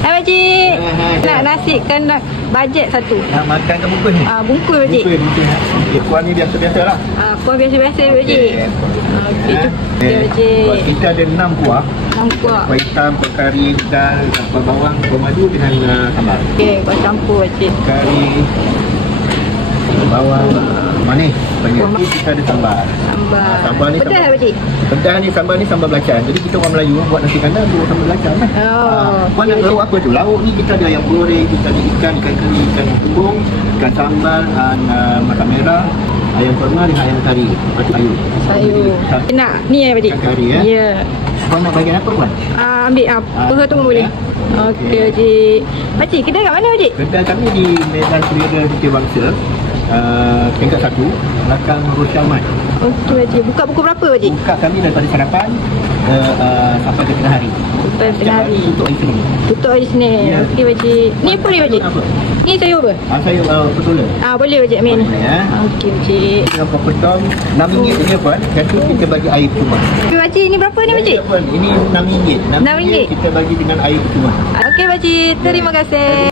Hai pakcik. Hai. Nak nasi ke nak bajet satu? Nak makan ke bungkus ni? Bungkus pakcik. Bungkus. Okay, kuah ni biasa-biasa lah. Kuah biasa-biasa pakcik. Okey, pakcik. Kuah kita ada 6 kuah. 6 kuah. Kuah hitam, kuah kari, dal, kuah bawang, kuah madu dengan sambal. Okey, kuah campur pakcik. Kari, bawang, manis. Banyak. Kita ada sambal. Sambal ni pedas pakcik? Pedas ni sambal ni sambal belacan. Jadi kita orang Melayu buat nasi kandar buat sambal belacan kan. Kau nak lauk apa tu? Lauk ni kita ada ayam goreng, kita ada ikan keri, ikan tumbung, ikan sambal, masak merah, ayam korma dengan ayam kari. Sayur. Nak ni ya pakcik? Ikan kari ya. Ya. Kau nak bagian apa puan? Ambil apa tu boleh. Okey pakcik. Pakcik, kedai kat mana pakcik? Kedai kami di Medan Selera Dikir Bangsa. Tingkat 1 belakang Rosyalmat. Okey pakcik. Buka pukul berapa pakcik? Buka kami daripada sarapan sampai ke tengah hari. Sampai tengah hari. Tutup hari Senin. Tutup hari Senin. Ya. Okey pakcik. Ni apa ni pakcik? Apa? Ni sayur apa? Sayur petola. Boleh pakcik ambil ni. Boleh, ya. Okey pakcik. Dengan potong RM6 je puan. Satu kita bagi air cuma. Okey pakcik, ni berapa ni pakcik? Ini RM6. RM6. Kita bagi dengan air cuma. Okey pakcik, terima kasih.